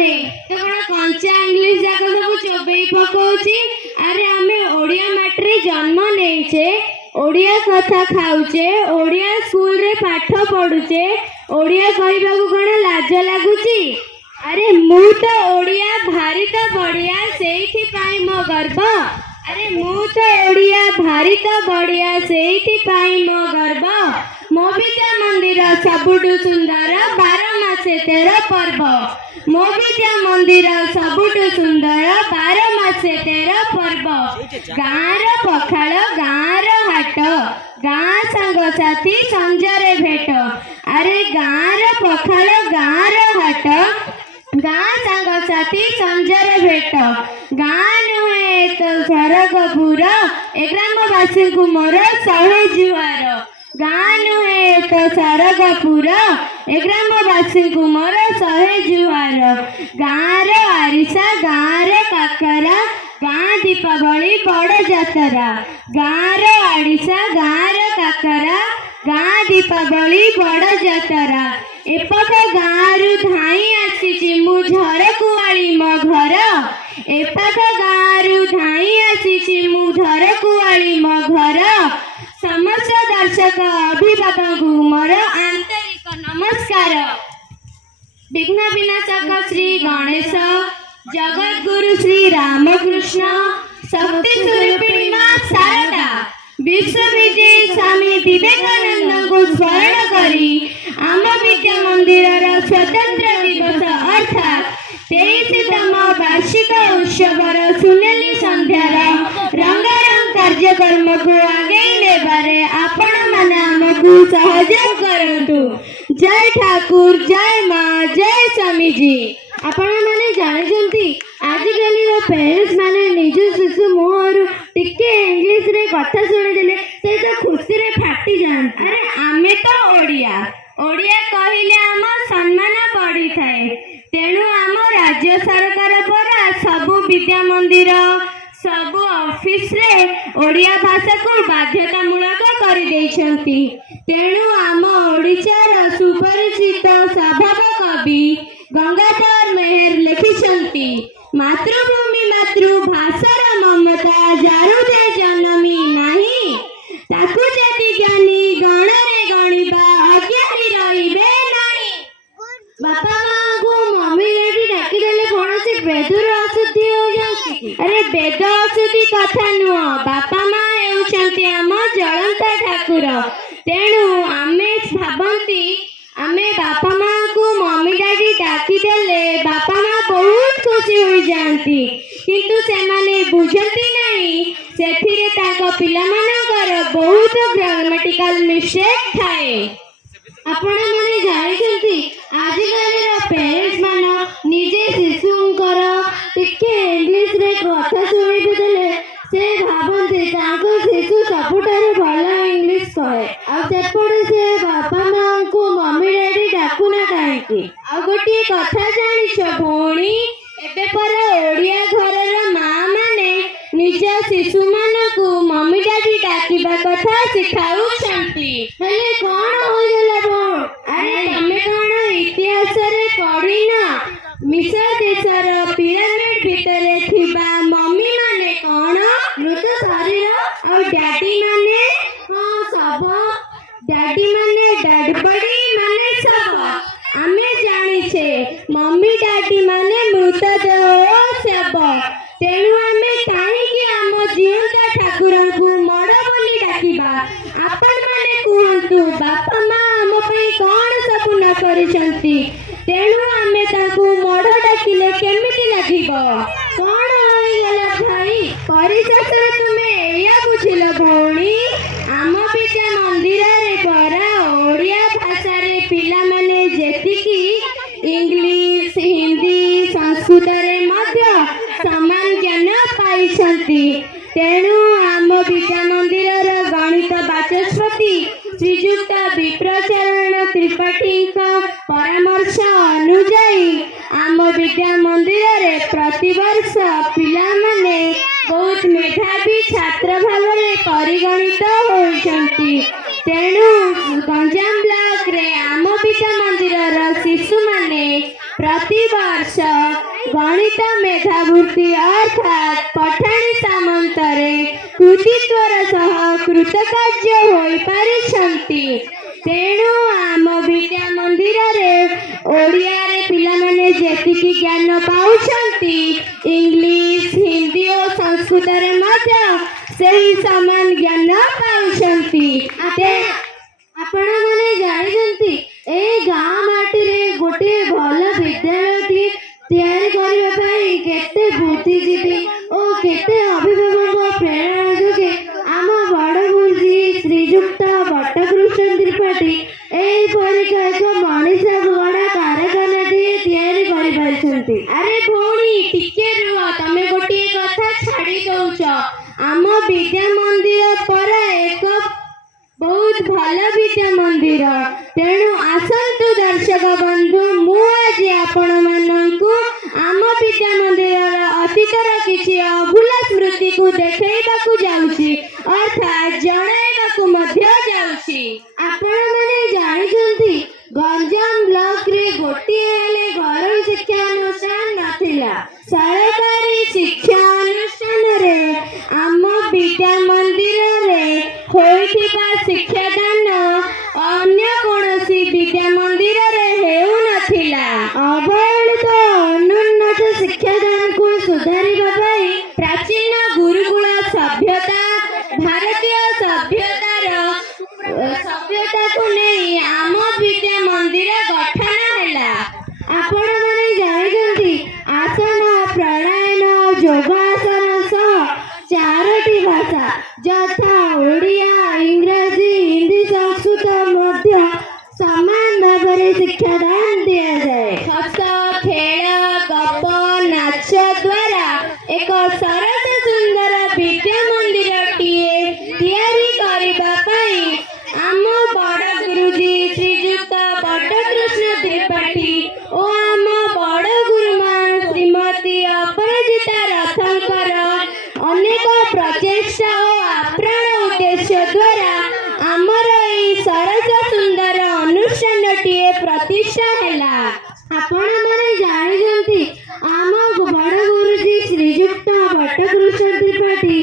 रे तो कौन कंचा इंग्लिश जाक सब चोबई पकाउची। अरे आमे ओडिया माटी जन्म नेइचे, ओडिया कथा खाउचे, ओडिया स्कूल रे पाठ पढुचे, ओडिया कहबाकू कौन लाज लागुची। अरे मु तो ओडिया भारी तो बढ़िया सेठी पाई मो गर्व। अरे मु तो ओडिया भारी तो बढ़िया सेठी पाई मो गर्व। मो विद्या मंदिर सबुठु सुंदर 12 मासे 13 पर्व। मो विद्या मंदिर सबुठु सुंदर 12 मासे 13 पर्व। गाँर पखाल गाँर हाट, गाँ सांगसाथी संजरे भेट। अरे गाँर पखाल गाँर हाट, गाँ सांगसाथी संजरे भेट। गाँ नुहे तो स्वर्गपुर, ए ग्रामवासी को मोर 100 जुआर। गाँ नुहे तो स्वर्गपुर, ए ग्रामवासी को मोर 100 जुआर। गाँर आरिसा गाँर काकरा, गाँ दीपावली बड़ जातरा। गाँर आरिसा गाँर काकरा, गाँ दीपावली बड़ जातरा। एपट गाँरु धाई आसीची मु झरकुआली मो घर। एपट गाँरु धाई आसीची मु झरकुआली मो घर। समस्त दर्शक अभिभावक को मोर आंतरिक नमस्कार। विघ्न विनाशक श्री गणेश, जगत गुरु श्री रामकृष्ण, शक्ति स्वरूपिणी मां शारदा, विश्व विजयी स्वामी विवेकानंद को स्मरण करी आम विद्या मंदिर स्वतंत्र दिवस अर्थात 23तम वार्षिक उत्सव सुनेली संध्यार रंगारंग कार्यक्रम को आगे नेबारे आपण माने आमको सहयोग करंतु। जय ठाकुर, जय मां, जय स्वामी जी। आपण माने जानिजंती आजिकाली पेरेंट्स माने निज शिशु मुहरु टिके इंग्लिश रे कथा सुनि देले से तो खुशी रे फाटी जान। अरे आमे तो ओडिया, ओडिया कहिले आम सम्मान बढ़ी थाए। तेणु आम राज्य सरकार परा सबु विद्या मंदिर सबु ऑफिस रे ओडिया भाषा को बाध्यतामूलक कर देइछंती। तेणु आम ओडिशार सुपरिचित स्वभाव कवि गंगाधर मेहर लिखिछंती, मातृभूमि मातृभाषार ममता जारु जे जनमी नाही, ताकू जदि ज्ञानी गणरे गणिबा अज्ञानी रहिबे नाही। बापा माँ को मम्मी डैडी डाकी देले कौन से बेदर अशुद्धि हो जाउछि। अरे बेद अशुद्धि कथा नुह, बापा माँ हेउछंती आम जलंत ठाकुर। तेणु आमे भाबंती आमे बापा माँ को मम्मी डैडी डाकी देले बापा माँ बहुत खुशी हो जाती, किंतु से माने बुझंती नहीं सेथिरे ताको पिलामानकर बहुत ग्रामेटिकल मिस्टेक थाए। आपण माने जानिछंती आजिकालीर पेरेंट्स मान निजे शिशुंकर टिके इंग्लिश रे कथा सुनिबे देले से भाबंती ताको शिशु सबुठारे भल इंग्लिश कहे। आ सेपटे से बापा माँ को मम्मी डैडी डाकुना काहेकि। आ गोटे कथा जानिछ भौणी, एबे पर ओडिया घरर माँ माने निज शिशु मानकु मम्मी डैडी डाकिबा कथा सिखाउछंती। हेले कोन होइगला भौण? अरे तमे कोन इतिहास रे पढिना मिसर देशर पिरामिड भितरे थिबा मम्मी माने कोन मृत शरीर और डैडी माने हां सब। डैडी माने डेड बॉडी माने सब। आमे जानिछे मम्मी डैडी माने मृतदेह सब। तेणु आमे काहेकि आम जीवंत ठाकुर को मड़ बोली डाकिबा। आपण माने कहंतु बापा माँ आम पई कोन सब न करिसंती, तेणु आमे ताको मड़ डाकिले केमिति लागिबो। कोन होइगला भाई? परिशेषरे तुमे एया बुझिल भौणी, आम विद्या मंदिर रे परा ओडिया भाषा रे पिला माने जेतिकी इंग्लिश हिंदी संस्कृत रे मध्य समान ज्ञान पाइछंती। तेणु आम विद्या मंदिर गणित बाचस्पति श्रीजुक्त विप्रचरण त्रिपाठी परामर्श अनुजाई आम विद्या मंदिर रे प्रतिवर्ष पिला माने बहुत मेधावी छात्र भाव में परिगणित होइछंती। तेणु गंजाम ब्लॉक रे आम विद्या मंदिर शिशु माने प्रति वर्ष ଗଣିତ ମେଧାବୃତ୍ତି ଅର୍ଥାତ୍ ପଠାଣି ସାମନ୍ତରେ କୃତିତ୍ୱର ସହ କୃତକାର୍ଯ୍ୟ ହୋଇପାରିଛନ୍ତି। ତେଣୁ ଆମ ବିଦ୍ୟା ମନ୍ଦିରରେ ଓଡ଼ିଆରେ ପିଲାମାନେ ଯେତିକି ଜ୍ଞାନ ପାଉଛନ୍ତି, ଇଂଲିଶ, ହିନ୍ଦୀ ଓ ସଂସ୍କୃତରେ ମଧ୍ୟ ସେହି ସମାନ ଜ୍ଞାନ ପାଉଛନ୍ତି। ଆପଣମାନେ ଜାଣିଛନ୍ତି ଏ ଗାଁ ମାଟିରେ ଗୋଟିଏ ଭଲ ବିଦ୍ୟାଳୟଟିଏ ତିଆରି କରିବା ପାଇଁ କେତେ ବୁଦ୍ଧିଜୀବୀ ଓ କେତେ ଅଭିଭାବକ ପ୍ରେରଣା ଯୋଗେ ଆମ ବଡ଼ ଗୁରୁଜୀ ଶ୍ରୀଯୁକ୍ତ ବଟକୃଷ୍ଣ ତ୍ରିପାଠୀ ଏହିପରିକା ଏକ ମଣିଷ ଗଢ଼ା କାରଖାନାଟିଏ ତିଆରି କରିପାରିଛନ୍ତି। ଆରେ ଭଉଣୀ ଟିକେ ରୁହ, ତମେ ଗୋଟିଏ କଥା ଛାଡ଼ି ଦଉଛ। ଆମ ବିଦ୍ୟା ମନ୍ଦିର ପରା ଏକ ବହୁତ ଭଲ ବିଦ୍ୟା ମନ୍ଦିର। ତେଣୁ ଆସନ୍ତୁ ଦର୍ଶକ ବନ୍ଧୁ, ମୁଁ ଆଜି ଆପଣମାନଙ୍କୁ ଆମ ବିଦ୍ୟା ମନ୍ଦିରର ଅତୀତର କିଛି ଅଭୁଲା ସ୍ମୃତିକୁ ଦେଖାଇବାକୁ ଯାଉଛି, ଅର୍ଥାତ୍ ଜଣାଇବାକୁ ମଧ୍ୟ ଯାଉଛି। ଆପଣମାନେ ଜାଣିଛନ୍ତି ଗଞ୍ଜାମ ବ୍ଲକରେ ଗୋଟିଏ ହେଲେ ଘରୋଇ ଶିକ୍ଷାନୁଷ୍ଠାନ ନଥିଲା। ସରକାରୀ ଶିକ୍ଷା ଅନୁଷ୍ଠାନରେ ଆମ ବିଦ୍ୟା ମନ୍ଦିରରେ ହୋଇଥିବା ଶିକ୍ଷାଦାନ ଅନ୍ୟ କୌଣସି ବିଦ୍ୟା ମନ୍ଦିରରେ ହେଉନଥିଲା। ଅବହେଳିତ ଅନୁନ୍ନତ ଶିକ୍ଷାଦାନକୁ ସୁଧାରିବା ପାଇଁ ପ୍ରାଚୀନ ଗୁରୁକୁଳ ସଭ୍ୟତା, ଭାରତୀୟ ସଭ୍ୟତାକୁ ନେଇ ଆମ ବିଦ୍ୟା ମନ୍ଦିର ଗଠନ ହେଲା। ଆପଣମାନେ ଜାଣିଛନ୍ତି ଆସନ ପ୍ରାଣାୟନ ଯୋଗାସନ ସହ 4ଟି ଭାଷା ଯଥା ଓଡ଼ିଆ, ଇଂରାଜୀ, ହିନ୍ଦୀ, ସଂସ୍କୃତ ମଧ୍ୟ ସମାନ ଭାବରେ ଶିକ୍ଷାଦାନ ଦିଆଯାଏ। ହସ, ଖେଳ, ଗପ, ନାଚ ଦ୍ୱାରା ଏକ ସରସ ସୁନ୍ଦର ବିଦ୍ୟା ମନ୍ଦିରଟିଏ ତିଆରି କରିବା ପାଇଁ ଆମ ବଡ଼ ଗୁରୁଜୀ ଶ୍ରୀଯୁକ୍ତ ବଟକୃଷ୍ଣ ତ୍ରିପାଠୀ ଓ ଆମ ବଡ଼ ଗୁରୁମା ଶ୍ରୀମତୀ ଅପରାଜିତା ରଥଙ୍କର ଅନେକ ପ୍ରଚେଷ୍ଟା ଓ ଆପ୍ରାଣ ଉଦ୍ଦେଶ୍ୟ ଦ୍ୱାରା ଆମର ଏହି ସରସ ସୁନ୍ଦର ଅନୁଷ୍ଠାନଟିଏ ପ୍ରତିଷ୍ଠା ହେଲା। ଆପଣମାନେ ଜାଣିଛନ୍ତି ଆମ ବଡ଼ ଗୁରୁଜୀ ଶ୍ରୀଯୁକ୍ତ ବଟକୃଷ୍ଣ ତ୍ରିପାଠୀ